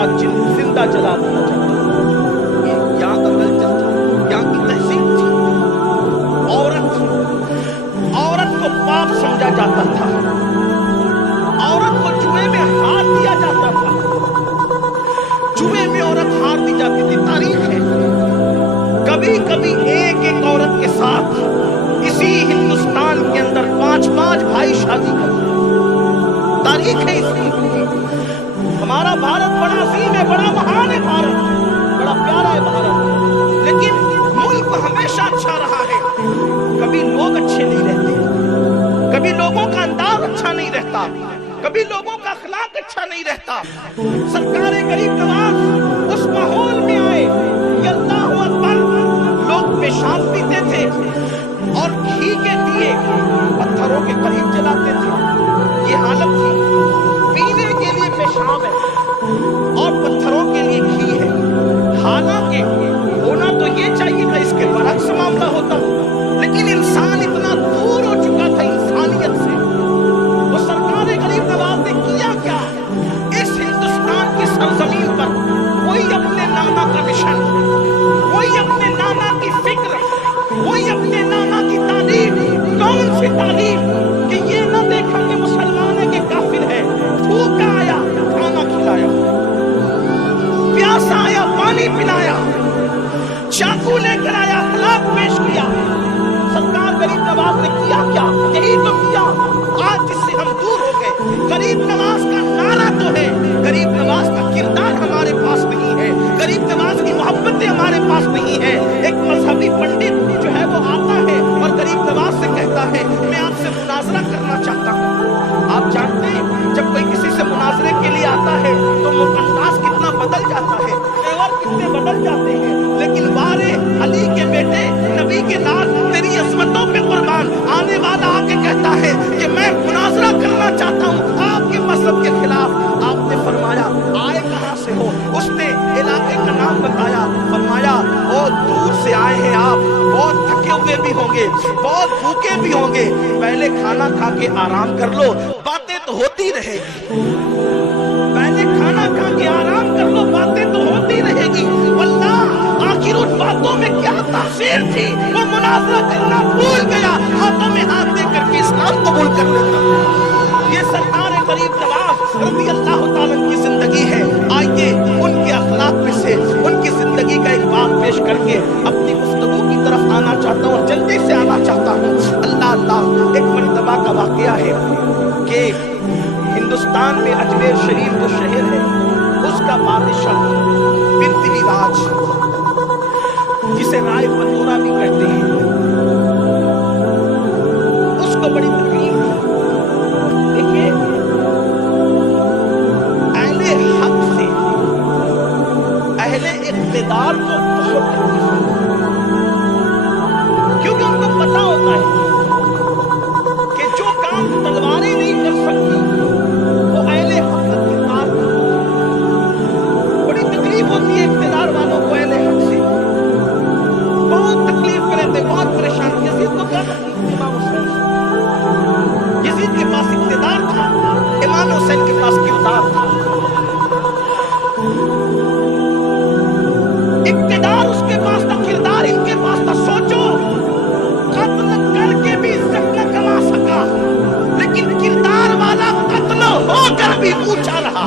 साथ जिंदा जला दिया जाता था। ये यहाँ का कल्चर था, यहाँ की तहसील थी। औरत को पाप समझा जाता था, औरत को जुए में हार दिया जाता था, जुए में औरत हार दी जाती थी। तारीख है, कभी कभी एक एक औरत के साथ इसी हिंदुस्तान के अंदर 5-5 भाई शादी करते। तारीख है इसकी। हमारा भारत बड़ा अजीम है, बड़ा महान है भारत, बड़ा प्यारा है भारत, लेकिन मुल्क हमेशा अच्छा रहा है। कभी लोग अच्छे नहीं रहते, कभी लोगों का अंदाज अच्छा नहीं रहता, कभी लोगों का अखलाक अच्छा नहीं रहता। सरकार गरीब नवाज उस माहौल में आए, अल्लाहु अकबर, लोग पेशाब पीते थे और घी के दिए पत्थरों के करीब जलाते थे। ये हालत थी। पीने के लिए पेशाब है और पत्थरों के लिए घी है। हालांकि होना तो ये चाहिए था, इसके बरक्स मामला होता, लेकिन इंसान इतना दूर हो चुका था इंसानियत से। तो सरकार गरीब नवाज ने किया क्या? इस हिंदुस्तान की सरजमीन पर कोई अपने नाना का मिशन, कोई अपने नाना की फिक्र, कोई अपने नाना की तालीम, कौन सी तालीम कि ये न देखा कि मुसलमान है कि काफिर है। भूखा आया खाना खिलाया, प्यासा आया पानी पिलाया, चाकू लेकर आया अखलाक पेश किया। सरकार गरीब नवाज ने किया क्या? यही तो किया आज जिससे हम दूर हो गए। गरीब नवाज का नारा तो है, गरीब नवाज का किरदार हमारे पास नहीं है, गरीब नवाज की मोहब्बतें हमारे पास नहीं है। एक मजहबी पंडित जो है वो आता है और गरीब नवाज से कहता है मैं आपसे मुनाजरा करना चाहता हूँ। आप जानते हैं जब कोई किसी से मुनाजरे के लिए आता है तो वो अंदाज कितना बदल जाता है, तेवर कितने बदल जाते हैं। लेकिन वारे अली के बेटे नबी के लाल तेरी अजमतों पे कुर्बान आने वाला आके कहता है कि मैं मुनाजरा करना चाहता हूँ आपके मजहब के खिलाफ। आपने फरमाया आए कहाँ से हो? उसने इलाके का नाम बताया, फरमाया बहुत दूर से आए हैं आप, बहुत थके हुए भी होंगे, बहुत भूखे भी होंगे, पहले खाना खा के आराम कर लो, बातें तो होती रहेगी। पहले खाना खा के आराम कर लो, बातें तो होती रहेगी। वल्लाह आखिर उन बातों में क्या तासीर थी? वो मुनाजरा करना भूल गया, हाथों में हाथ दे करके इस्लाम कबूल कर लेता। ये सरकार गरीब नवाज रज़ी अल्लाह ताला की जिंदगी है। आइए उनके अखलाक में से उनकी जिंदगी का एक बात पेश करके अपनी गुफ्तगू की तरफ आना चाहता हूँ, जल्दी से आना चाहता हूँ। अल्लाह अल्लाह, एक मरतबा का वाकया है कि हिंदुस्तान में अजमेर शरीफ जो शहर है उसका बादशाह पृथ्वीराज, जिसे राय बतौरा भी कहते हैं, उसको बड़ी तकलीफ थी। देखिए अहले हक से, अहले इख्तिदार को बहुत तकलीफ है, क्योंकि उनको पता होता है कि जो काम तलवारें नहीं कर सकती वो अहले हक का किरदार। बड़ी तकलीफ होती है इख्तिदार वालों को अहले हक से, बहुत तकलीफ में रहते, बहुत परेशान। यजीद को क्या तकलीफ थी? इमाम हुसैन से। यजीद के पास इख्तिदार था, इमाम हुसैन के पास किरदार था। इख्तिदार उसके पास था, किरदार इनके पास था। सोचो, कत्ल करके भी इज्जत न कमा सका, लेकिन किरदार वाला कत्ल होकर भी ऊंचा रहा।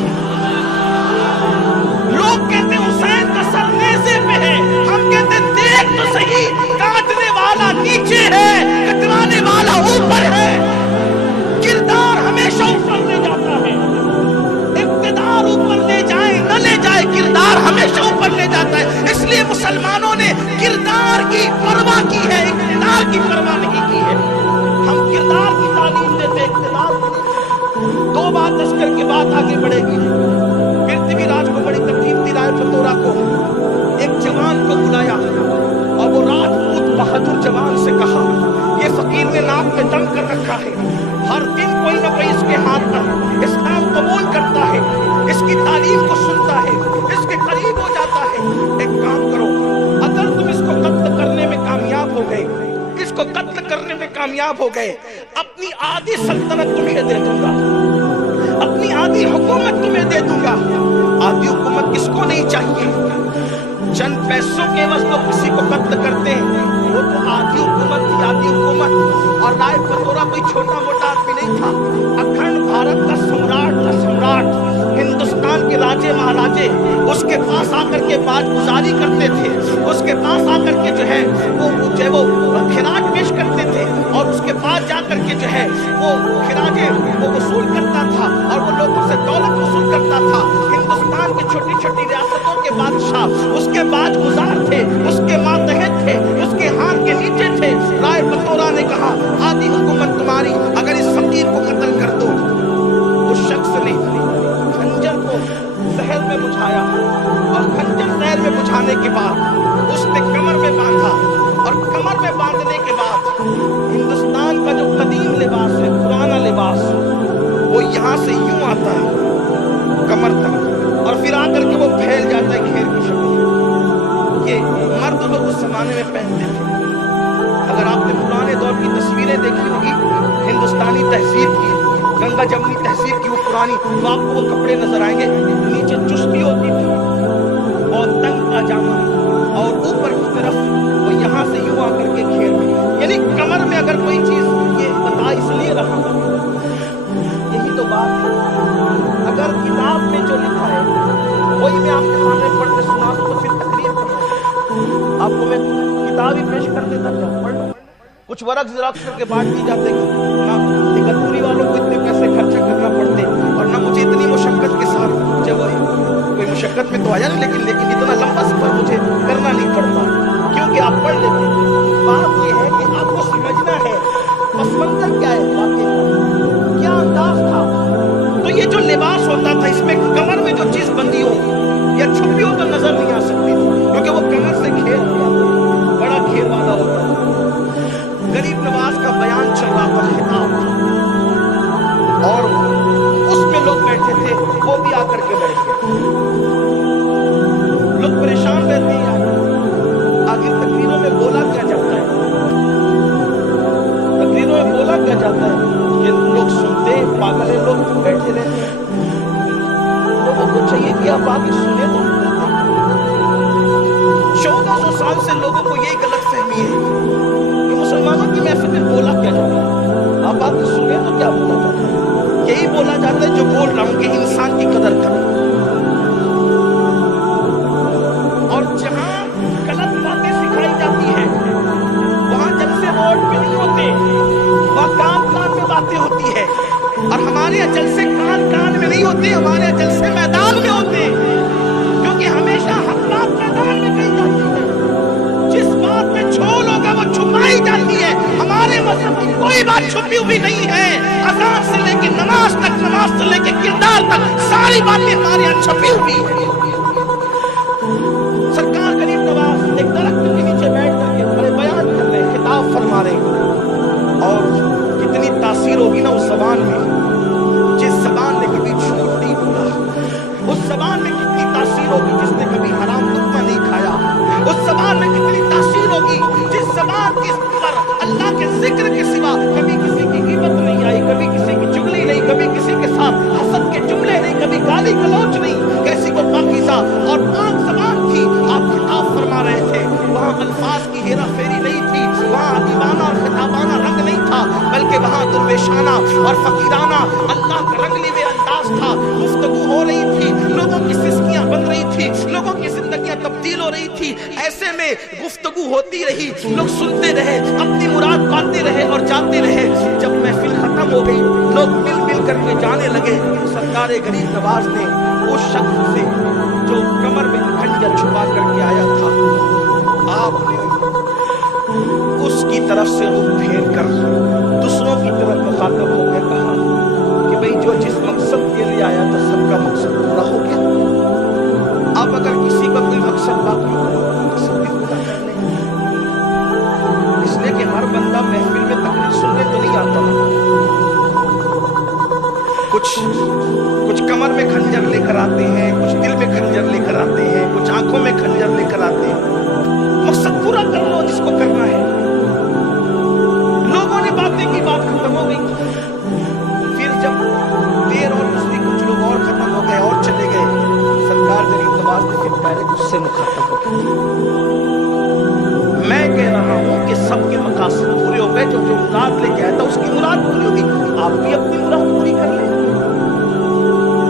लोग कहते हुसैन का सर नेज़े पे है, हम कहते देख तो सही, काटने वाला नीचे है, कटवाने वाला ऊपर है। किरदार हमेशा ऊपर ले जाता है। इख्तिदार ऊपर ले जाए न ले जाए, किरदार हमेशा ऊपर ले जाता है। इसलिए मुसलमानों ने किरदार की परवाह की है, इख्तिदार की परवाह नहीं की है। हम किरदार की तालीम देते, इख्तिदार को नहीं। दो बात लश्कर के बाद आगे बढ़ेगी। पृथ्वीराज को बड़ी तकलीफ थी, राय बतौरा को। एक जवान को बुलाया और वो राजपूत बहादुर जवान से कहा, ये फकीर ने नाक में दम कर रखा है, हर दिन कोई ना कोई इसके हाथ पर इस्लाम कबूल करता है, इसकी तालीम को सुनता है, इसके करीब हो जाता है। एक काम करो, अगर तुम इसको कत्ल करने में कामयाब हो गए, इसको कत्ल करने में कामयाब हो गए, अपनी आधी सल्तनत तुम्हें दे दूंगा, अपनी आधी हुकूमत तुम्हें दे दूंगा। आधी हुकूमत होनी चाहिए। चंद पैसों के एवज लोग किसी को कत्ल करते हैं, वो तो आधी हुकूमत थी, आधी हुकूमत। और राय बतौरा कोई छोटा मोटा आदमी नहीं था, अखंड भारत का सम्राट था, सम्राट। हिंदुस्तान के राजे महाराजे उसके पास आकर के बात गुजारी करते थे, उसके पास आकर के जो है वो खिराज पेश करते थे, और उसके पास जाकर के जो है वो खिराजे वो वसूल करता था, और वो लोगों से दौलत वसूल करता था। हिंदुस्तान की छोटी छोटी रियासतों के बादशाह उसके बाद गुजार थे, उसके मातहत थे, उसके हाथ के नीचे थे। राय बतौरा ने कहा, आधी हुकूमत तुम्हारी, अगर इस फकीर को कत्ल कर दो। उस शख्स ने खंजर को जहर में बुझाया, और खंजर जहर में बुझाने के बाद उसने कमर में बांधा, और कमर में बांधने के बाद हिंदुस्तान का जो कदीम लिबास है, पुराना लिबास, वो यहाँ से यूं आता है कमर तक, और फिर आकर के वो फैल जाता है घेर की शक्ल। ये मर्द लोग उस जमाने में पहनते थे। अगर आपने पुराने दौर की तस्वीरें देखी होगी हिंदुस्तानी तहजीब की, गंगा जमनी तहजीब की, वो पुरानी, तो आपको वो कपड़े नजर आएंगे। नीचे चुस्ती होती थी और तंग पाजामा, और ऊपर की तरफ वो यहाँ से यूं आकर के घेर में, यानी कमर में अगर कोई चीज, ये बता इसलिए रहा, यही तो बात है। अगर किताब में जो लिखा है वही मैं आपके सामने पढ़ के सुना दूं तो फिर तकरीर करना, आपको मैं किताब ही पेश कर देता था, पढ़ लो। कुछ वर्क ज़ेरॉक्स करके बांट दी जाते ना, इकतूरी वालों को इतने पैसे खर्चा करना पड़ते, और ना मुझे इतनी मुशक्कत के साथ, जब कोई मुशक्कत में तो आया नहीं, लेकिन इतना लंबा सफर मुझे करना नहीं पड़ता, क्योंकि आप पढ़ लेते। बात यह है कि आपको समझना है पस मंजर क्या है, वाकई क्या अंदाज था। तो ये जो लिबास होता था, इसमें कमर में जो चीज बंदी हो या छुपी हो तो नजर नहीं आ सकती थी, क्योंकि वो कमर से घेर बड़ा घेर वाला होता था। गरीब नवाज का बयान चल रहा था, खिताब, और उसमें लोग बैठे थे, वो भी आकर के बैठ गए। लोग परेशान रहते हैं, आखिर तकरीरों में बोला क्या जाता है, तकरीरों में बोला क्या जाता है, कि लोग सुनते हैं, पागल है, लोग बैठे रहते हैं। लोगों को चाहिए कि आप आगे सुने तो। 1400 साल से लोगों को यही गलत फहमी है कि मुसलमानों की महफिल में बोला क्या जाता है, आप आगे सुने तो क्या बोला जाता है। यही बोला जाता है जो बोल रहा हूं कि इंसान की कदर करें, और जहां गलत बातें सिखाई जाती है वहां जलसे रोड पे नहीं होते, वहां कान कान में बातें होती है। और हमारे यहाँ जलसे कान कान में नहीं होते, हमारे यहाँ जलसे मैदान में होते, क्योंकि हमेशा हक बात मैदान में कही जाती है। जिस बात में झोल होगा वो छुपाई जाती है। हमारे मजहब की कोई बात छुपी हुई नहीं है। अज़ान से लेके नमाज तक, नमाज से लेके किरदार तक, सारी बातें हमारे यहाँ छुपी हुई है। सरकार गरीब नवाज एक दरख्त के नीचे बैठ करके बड़े बयान कर रहे, खिताब फरमा रहे, और कितनी तासीर होगी ना उस जबान में, जिस जबान ने कभी झूठ नहीं बोला, उस जबान में कितनी तासीर होगी जिसने कभी हराम लुक़मा नहीं खाया, उस जबान में कितनी तासीर होगी जिस जबान के पर अल्लाह के जिक्र के सिवा कभी किसी की गिबत नहीं आई, कभी किसी की चुगली नहीं, कभी किसी के साथ हसद के जुमले नहीं, कभी गाली गलौच नहीं। कैसी को पाकीज़ा और पाक ज़बान थी। आप खिताब फरमा रहे थे, वहाँ अल्फाज की हेरा फेरी नहीं थी, वहाँ दीवाना और खिताबाना रंग नहीं था, बल्कि वहाँ दुर्वेशाना और फकीराना अल्लाह का रंगली में अंदाज था। गुफ्तगू हो रही थी, लोगों की सिस्कियाँ बन रही थी, लोगों की जिंदगियाँ तब्दील हो रही थी। ऐसे में गुफ्तगू होती रही, लोग सुनते रहे, अपनी मुराद पाते रहे और जाते रहे। जब महफिल खत्म हो गई, लोग मिल मिल करके जाने लगे। सरकार गरीब नवाज ने उस शख्स से जो कमर में खंजर छुपा करके आया था, आपने उसकी तरफ से रुख फेर कर दूसरों की तरफ मुखातब होकर कहा कि भाई जो जिस मकसद के लिए आया था सबका मकसद पूरा हो गया। अब अगर किसी का कोई मकसद बाकी हो तो मकसद भी पूरा कर ले, इसलिए कि हर बंदा महफिल में तकरीर सुनने तो नहीं आता ना। कुछ कमर में खंजर लेकर आते हैं, कुछ दिल में खंजर लेकर आते हैं, कुछ आंखों में खंजर लेकर आते हैं। मकसद पूरा कर लो जिसको करना है। लोगों ने बातें की, बात खत्म हो गई। फिर जब देर और दूसरी कुछ लोग और खत्म हो गए और चले गए, सरकार गरीब नवाज ने फिर سے مخاطب ہو گئے. میں کہہ رہا ہوں کہ سب کے مقاصد پورے ہو گئے. جو مراد لے کے آیا تھا اس کی مراد پوری ہوگی. آپ بھی اپنی مراد پوری کر لیں.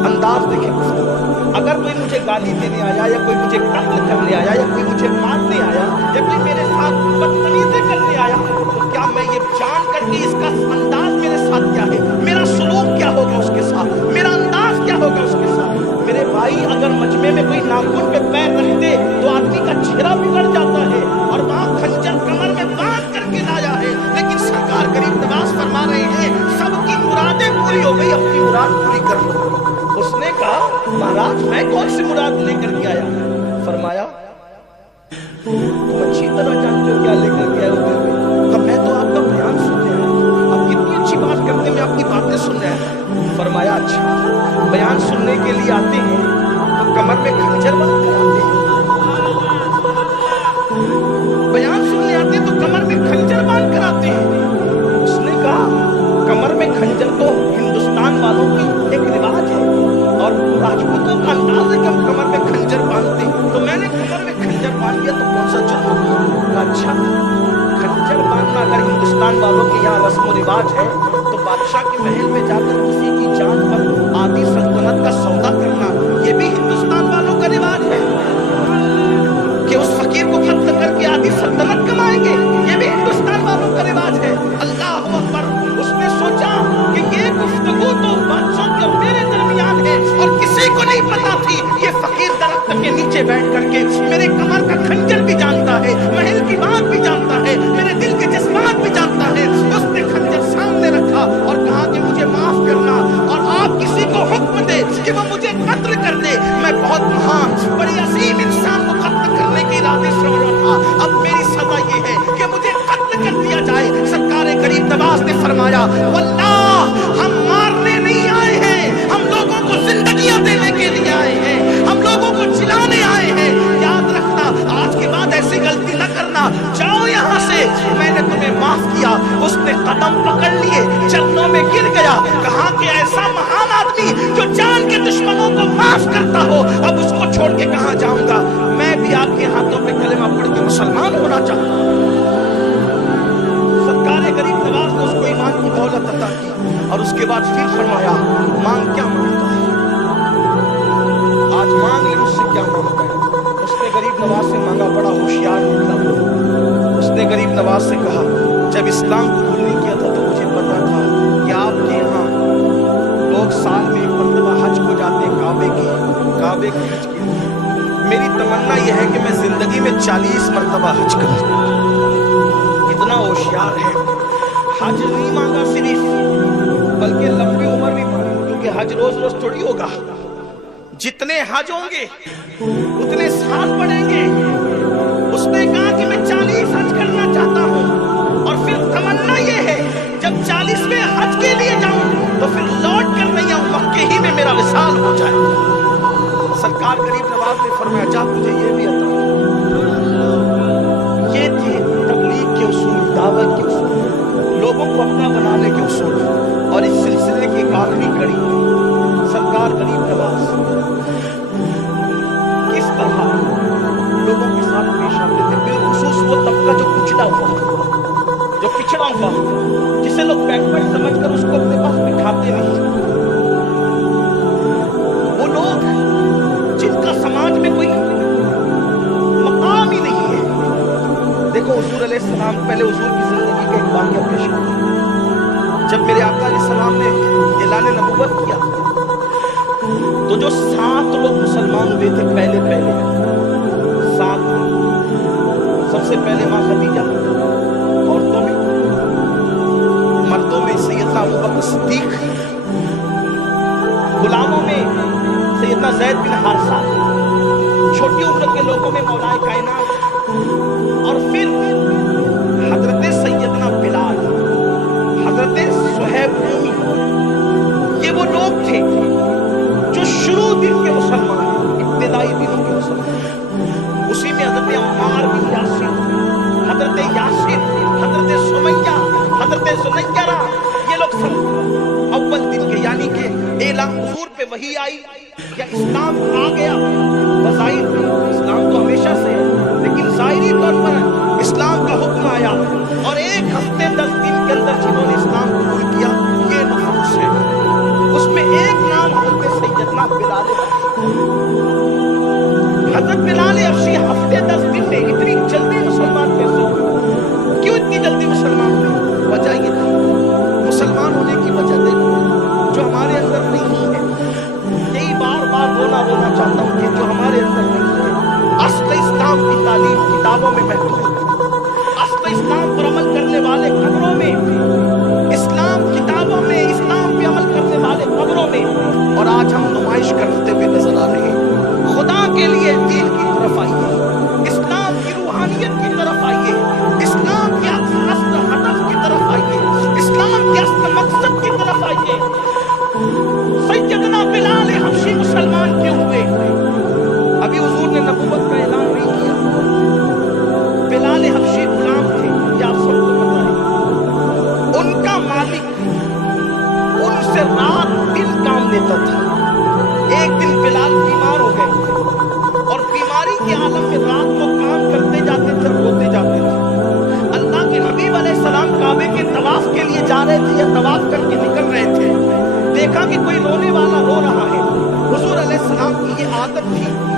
انداز دیکھیں گفتگو. اگر کوئی مجھے گالی دینے آیا یا کوئی مجھے قتل کرنے آیا یا کوئی مجھے مارنے آیا یا کوئی میرے ساتھ بدتمیزی کرنے آیا تو کیا میں یہ جان کر کے اس کا انداز میرے ساتھ کیا ہے, میرا سلوک کیا ہوگا اس کے ساتھ, میرا انداز کیا ہوگا اس کے ساتھ. میرے بھائی اگر مجمع میں کوئی ناخن پہ پیر رکھ دے تو آدمی کا چہرہ بگڑ جاتا ہے اور وہاں خنجر کمر میں باندھ کر کے لایا ہے. لیکن سرکار غریب نواز فرما رہے ہیں سب کی مرادیں پوری ہو گئی, اپنی مراد پوری کر لو. اس نے کہا مہاراج میں کون سی مراد لے کر کے آیا؟ فرمایا تم اچھی طرح جانتے ہو کیا لے کر کے آئے ہو. میں تو آپ کا بیان سننے آیا, آپ کتنی اچھی بات کرتے ہیں, میں آپ کی باتیں سننے آیا. فرمایا اچھا بیان سننے کے لیے آتے ہیں تو کمر میں خنجر باندھ کر آتے ہیں. بیان سننے آتے ہیں تو کمر میں خنجر باندھ کر آتے ہیں. اس نے کہا کمر میں خنجر تو ہندوستان والوں کی ایک رواج ہے اور راجپوتوں کا انداز ہے کہ ہم کمر میں خنجر باندھتے ہیں, تو میں نے کمر میں خنجر باندھ دیا تو کون سا جرم ہوگا؟ اچھا خنجر باندھنا اگر ہندوستان والوں کے یہاں رسم و رواج ہے تو بادشاہ کے محل میں جا کر کسی کی جان پر آدھی سلطنت کا سودا کرنا یہ بھی ہندوستان والوں کا رواج ہے کہ اس فقیر کو قتل کر کے آدھی سلطنت کمائیں گے, یہ بھی ہندوستان والوں کا رواج ہے. اللہ اکبر. اس نے سوچا کہ یہ گفتگو تو بادشاہ کے اور میرے درمیان ہے اور کسی کو نہیں پتا تھی یہ فقیر درخت کے نیچے بیٹھ کر کے میرے کمر کا خنجر بھی جانتا ہے, محل کی بات بھی جانتا ہے, میرے دل کے جذبات بھی جانتا ہے. اس نے خنجر سامنے رکھا اور کہا کہ مجھے معاف کرنا اور آپ کسی کو حکم دے کہ وہ مجھے قتل کر دے. میں بہت مہان بڑی عظیم انسان کو قتل کرنے کے ارادے سے ہو رہا تھا, اب میری سزا یہ ہے کہ مجھے قتل کر دیا جائے. سرکار غریب نواز نے فرمایا واللہ ہم مارنے نہیں آئے ہیں, ہم لوگوں کو زندگیاں دینے کے لیے آئے ہیں, ہم لوگوں کو جلانے آئے ہیں. یاد رکھنا آج کے بعد ایسی غلطی نہ کرنا, جاؤ یہاں سے, میں نے تمہیں معاف کیا. اس نے قدم پکڑ لیے, چرنوں میں گر گیا, کہا کہ ایسا مہان آدمی جو جان کے دشمنوں کو معاف کرتا ہو اب اس کو چھوڑ کے کہاں جاؤں گا. میں بھی آپ کے ہاتھوں پہ کلمہ پڑھ کے مسلمان ہونا چاہتا ہوں. سرکار غریب نواز نے اس کو ایمان کی دولت عطا کی اور اس کے بعد پھر فرمایا مانگ کیا مانگتا ہے, آج مانگ لے مجھ سے کیا مانگتا ہے. اس نے غریب نواز سے مانگا, بڑا ہوشیار نکلا. اس نے غریب نواز سے کہا جب اسلام قبول نہیں کیا تھا تو مجھے پتا تھا کہ آپ کے یہاں لوگ سال میں ایک مرتبہ حج کو جاتے ہیں, کعبے کی حج کے. میری تمنا یہ ہے کہ میں زندگی میں 40 مرتبہ حج کروں. اتنا ہوشیار ہے, حج نہیں مانگا صرف بلکہ لمبی عمر بھی مانگی, کیونکہ حج روز روز تھوڑی ہوگا. جتنے حج ہوں گے اتنے سال پڑیں گے. اس نے کہا کہ میں 40 حج کرنا چاہتا ہوں اور پھر تمنا یہ ہے جب 40ویں حج کے لیے جاؤں تو پھر لوٹ کر نہیں آؤں, مکے ہی میں میرا وصال ہو جائے. سرکار غریب نواز نے فرمایا جا مجھے یہ بھی عطا. یہ تھے تبلیغ کے اصول, دعوت کے اصول, لوگوں کو اپنا بنانے کے اصول. اور اس سلسلے کی ایک آخری کڑی سرکار غریب نواز کس طرح لوگوں کے ساتھ پیش آتے تھے, بالخصوص وہ طبقہ جو پچھڑا ہوا, جسے لوگ بیکورڈ سمجھ کر اس کو اپنے پاس بٹھاتے نہیں. وہ لوگ جن کا سماج میں کوئی مقام ہی نہیں ہے. دیکھو حضور علیہ السلام, پہلے حضور کی زندگی کا ایک واقعہ پیش کرتا. جب میرے آقا علیہ السلام نے اعلان نبوت کیا تو جو 7 لوگ مسلمان ہوئے تھے پہلے 7, سب سے پہلے ماں خدیجہ, عورتوں میں, مردوں میں سیدنا ابوبکر صدیق, غلاموں میں سیدنا زید بن حارثہ, چھوٹی عمر کے لوگوں میں مولا کائنات, اور پھر حضرت سیدنا بلال, حضرت صہیب رومی. یہ وہ لوگ تھے جو شروع دن کے مسلمان, ابتدائی دنوں کے مسلمان. اسی میں حضرت عمار بن یاسر, حضرت یاسر, حضرت سمیہ, حضرت زنیرہ, یہ لوگ سب اول دن کے, یعنی کہ اعلان حضور پہ وحی آئی یا اسلام آ گیا. بظاہر اسلام تو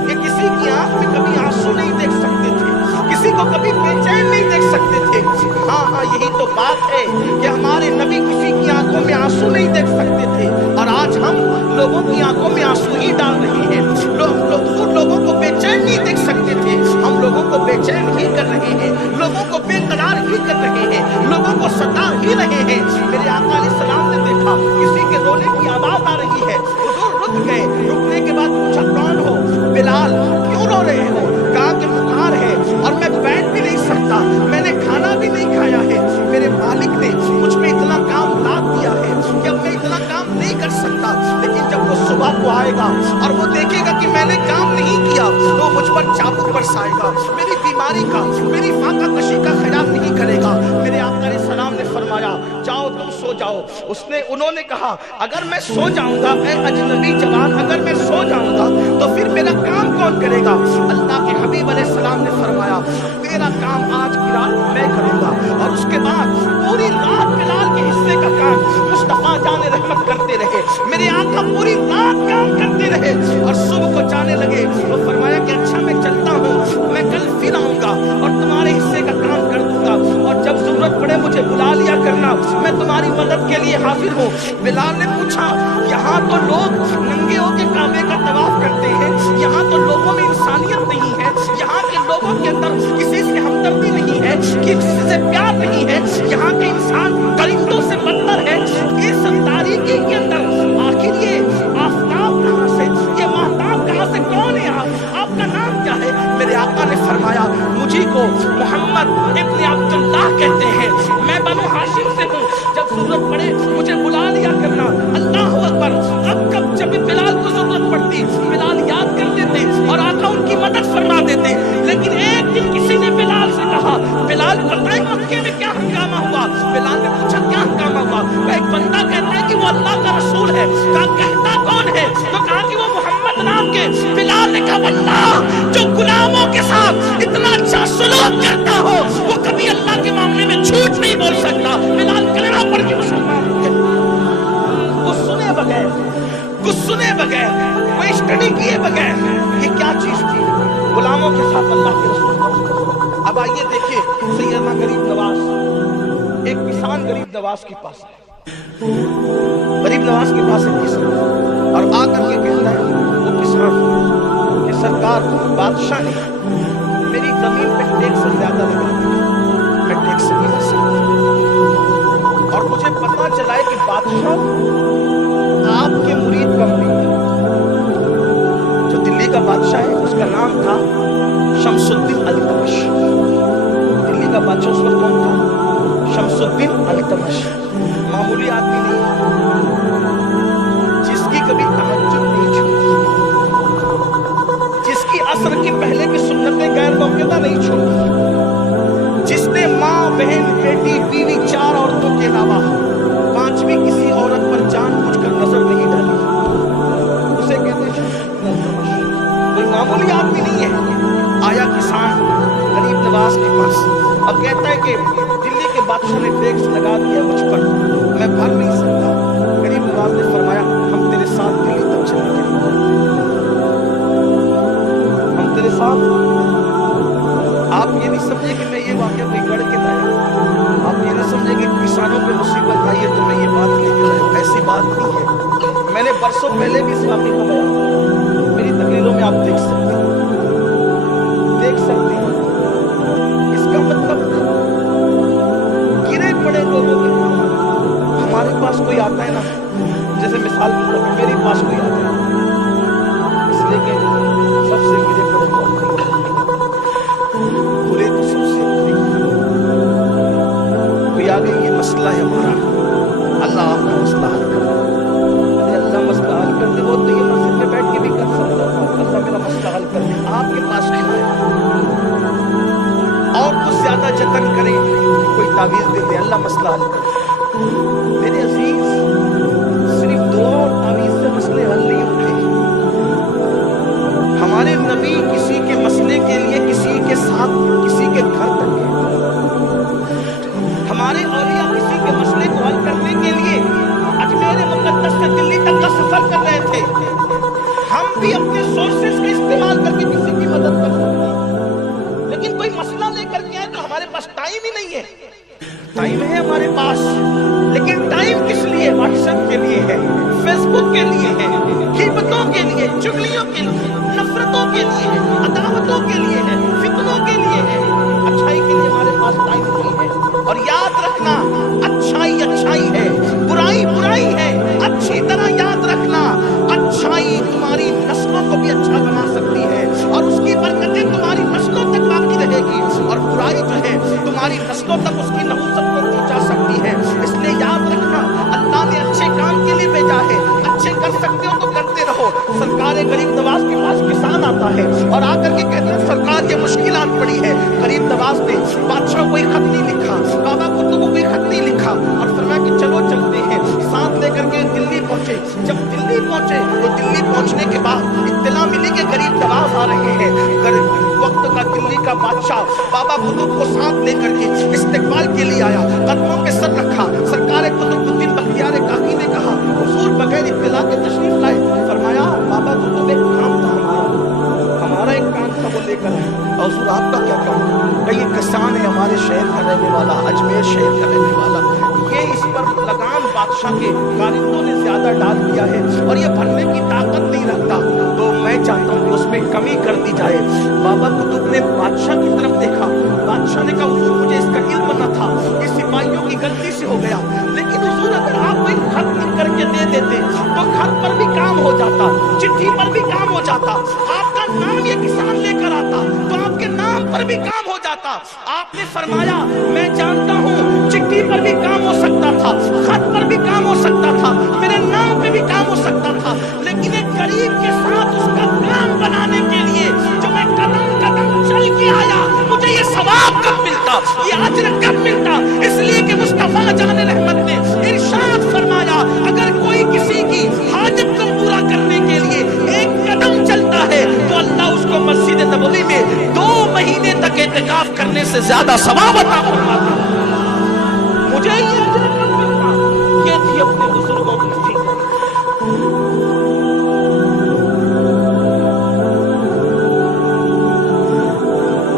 کہ کسی کی آنکھ میں کبھی آنسو نہیں دیکھ سکتے تھے، کسی کو کبھی بے چین نہیں دیکھ سکتے تھے۔ ہاں یہی تو بات ہے کہ ہمارے نبی کسی کی آنکھوں میں آنسو نہیں دیکھ سکتے تھے، اور آج ہم لوگوں کی آنکھوں میں آنسو ہی ڈال رہے ہیں۔ حضور لوگوں کو بے چین نہیں دیکھ سکتے تھے، ہم لوگوں کو بے چین ہی کر رہے ہیں، لوگوں کو بے قرار ہی کر رہے ہیں، لوگوں کو ستا ہی رہے ہیں۔ میرے آقا علیہ السلام نے دیکھا کسی کے رونے کی آواز آ رہی ہے، حضور رک گئے، رکنے کے بعد پوچھا کون ہو؟ بلال، کیوں رو رہے ہو؟ کہا کہ بخار ہے اور میں بیٹھ بھی نہیں سکتا، میں نے کھانا بھی نہیں کھایا ہے، میرے مالک نے مجھ پہ اتنا کام لاد دیا ہے کہ اب میں اتنا کام نہیں کر سکتا، لیکن جب وہ صبح کو آئے گا اور وہ دیکھے گا کہ میں نے کام نہیں کیا تو مجھ پر چابک برسائے گا، میری بیماری کا، میری فاقہ کشی کا خیال نہیں کرے گا۔ میرے آقا علیہ السلام نے فرمایا جاؤ تم سو جاؤ۔ انہوں نے کہا اگر میں سو جاؤں گا اے اجنبی جوان، اگر میں سو جاؤں گا تو پھر میرا کام کون کرے گا؟ اللہ کے حبیب علیہ السلام نے فرمایا تیرا کام آج کی رات میں کروں گا، اور اس کے بعد پوری رات بلال کے حصے کا کام مصطفیٰ جان رحمت کرتے رہے، میرے آقا پوری رات کام کرتے رہے، اور صبح کو جانے لگے تو فرمایا کہ اچھا میں چلتا ہوں، میں کل پھر آؤں گا اور تمہارے حصے کا کام کر دوں گا، اور جب ضرورت پڑے مجھے بلا لیا کرنا، میں تمہاری مدد کے لیے حاضر ہوں۔ بلال نے پوچھا یہاں تو لوگ ننگے ہو کے کعبے کا طواف کرتے ہیں، یہاں تو لوگوں میں انسانیت نہیں ہے، یہاں کے لوگوں کے اندر کسی سے ہمدردی نہیں ہے، کسی سے پیار نہیں ہے، یہاں کے انسان پرندوں سے بدتر ہے، اس تاریکی کے اندر آخر یہ آفتاب کہاں سے، یہ مہتاب کہاں سے، کون ہے آپ کا نام کیا ہے؟ میرے آقا نے فرمایا مجھے کو محمد ابن عبداللہ کہتے ہیں، میں بنو ہاشم سے ہوں، جب ضرورت پڑے مجھے بلا لیا کرنا۔ اللہ اکبر، اب جب بلال کو ضرورت پڑتی بلال یاد کر دیتے اور آقا ان کی مدد فرما دیتے، لیکن ایک دن کسی نے بلال سے کہا بلال پتہ ہے مکے میں کیا ہنگامہ ہوا؟ بلال نے پوچھا کیا ہنگامہ ہوا؟ ایک بندہ کہتا ہے کہ وہ اللہ کا رسول ہے، کہا کہتا کون ہے؟ تو کہا کہ وہ محمد نام کے۔ بلال نے کہا واللہ جو غلاموں کے ساتھ اتنا اچھا سلوک کرتا ہو وہ کبھی اللہ کے معاملے میں جھوٹ نہیں بول سکتا۔ بلال کلمہ پڑھ کے مسلمان ہو گئے، کچھ سنے بغیر، کوئی اسٹڈی کیے بغیر، یہ کیا چیز تھی؟ غلاموں کے ساتھ اللہ کے رسول۔ اب آئیے دیکھیں سیدنا غریب نواز، ایک کسان غریب نواز کے پاس ہے، غریب نواز کے پاس ایک کسان، اور آ کر کے کہتا ہے وہ کسان کہ سرکار بادشاہ نے میری زمین پہ ٹیکس سے زیادہ لگا دیا، میں ٹیکس نہیں دے سکتا، اور مجھے پتا چلا ہے کہ بادشاہ آپ کے مرید کم بھی ہے۔ جو دلی کا بادشاہ ہے اس کا نام تھا شمس الدین التمش، دلی کا بادشاہ اس وقت کون تھا؟ شمس الدین التمش، معمولی آدمی نہیں، جس کی کبھی تہجد نہیں چھوٹی، جس کی عصر کی پہلے کی سنتیں غیر موقعہ نہیں چھوڑی، جس نے ماں بہن بیٹی بیوی 4 عورتوں کے علاوہ 5ویں کسی عورت پر جان بوجھ کر نظر نہیں ڈالی، اسے کہتے ہیں کوئی معمولی آدمی نہیں ہے۔ آیا کسان غریب نواز کے پاس، اب کہتا ہے کہ دلی کے بادشاہ نے ٹیکس لگا دیا مجھ پر، میں بھر نہیں سکتا۔ غریب نواز نے فرمایا ہم تیرے ساتھ دلی تک چلیں گے، ہم تیرے ساتھ۔ آپ یہ نہیں سمجھے کہ میں یہ واقعہ کوئی گڑھ کے لایا، آپ یہ نہیں سمجھے کہ کسانوں پہ مصیبت آئی ہے تو میں یہ بات لے کے آیا، ایسی بات نہیں ہے۔ میں نے برسوں پہلے بھی اس واقعے کو بیان، میری تقریروں میں آپ دیکھ سکتے ہیں، اس کا مطلب گرے پڑے لوگوں کے ہمارے پاس کوئی آتا ہے نا، جیسے مثال کے طور پہ میرے پاس کوئی آتا ہے، اس لیے کہ سب سے گرے پڑے لوگ برے تو سب سے کوئی آگے یہ مسئلہ ہے ہمارا، اللہ آپ کا مسئلہ حل کر دے، اللہ مسئلہ حل کر دے، وہ تو یہ مسجد میں بیٹھ کے بھی کر سکتا تھا، اللہ میرا مسئلہ حل کر دے، آپ کے پاس کیوں ہے؟ اور کچھ زیادہ جتن کریں، کوئی تعویذ دے دے، اللہ مسئلہ حل کر دے۔ میرے عزیز، صرف دعا اور تعویذ سے مسئلے حل نہیں ہوتے۔ ہمارے نبی کسی کے مسئلے کے لیے کسی کے ساتھ کسی کے گھر تک گئے، ہمارے اولیاء کسی کے مسئلے کو حل کرنے کے لیے اجمیر مقدس سے دلی تک کا سفر کر رہے تھے۔ ہم بھی اپنے سورسز کا استعمال के लिए है, ग़ीबतों के लिए, चुगलियों के लिए, नफरतों के लिए है, अदावतों के लिए है, फितनों के लिए है। अच्छाई के लिए हमारे पास टाइम नहीं है। और याद रखना, अच्छाई अच्छाई है, बुराई बुराई है। अच्छी तरह याद रखना, अच्छाई तुम्हारी नस्लों को भी अच्छा बना सकती है और उसकी बरकतें तुम्हारी नस्लों तक बाकी रहेगी, और बुराई जो है तुम्हारी नस्लों तक उसकी नहुसत को पहुंचा सकती है। इसलिए याद रखना, अल्लाह ने अच्छे काम के लिए भेजा है, अच्छे कर सकते हो तो करते रहो। सरकार गरीब नवाज के पास किसान आता है और आकर के कहते हैं सरकार ये मुश्किलात पड़ी है। गरीब नवाज ने बादशाह कोई खत नहीं लिखा, बाबा कुतुब को कोई खत नहीं लिखा और फरमाया कि चलो चलते हैं। साथ लेकर के दिल्ली पहुंचे। जब दिल्ली पहुंचे तो दिल्ली पहुंचने के बाद इत्तला मिली कि गरीब नवाज आ रहे हैं। वक्त का दिल्ली का बादशाह बाबा कुतुब को साथ लेकर के इस्तकबाल के लिए आया, कदमों पे सर रखा। सरकार कुतुबुद्दीन बख्तियार काकी ने कहा हुजूर बगैर इत्तला के तशरीफ लाए। फरमाया बाबा कुतुब एक काम था हमारा एक काम था वो लेकर आए। हुजूर आपका क्या काम? कई किसान है हमारे शहर का रहने वाला, अजमेर शहर का रहने वाला, ये इस पर लगाम बादशाह के कारिंदों ने ज्यादा डाल दिया है और ये भरने की ताकत नहीं रखता, तो मैं चाहता हूँ उसमें कमी कर दी जाए। बाबा कुतुब ने बादशाह की तरफ देखा। बादशाह ने कहा हुजूर मुझे इसका इल्म न था, ये सिपाहियों की गलती से हो गया, लेकिन हुजूर अगर आप कोई खत लिख करके दे देते तो खत पर भी काम हो जाता, चिट्ठी पर भी काम हो जाता, आपका नाम ये किसान लेकर आता तो आपके नाम पर भी काम हो जाता। आपने फरमाया मैं जानता हूँ चिट्ठी पर भी काम हो सकता था, खत पर भी काम हो सकता था, मेरे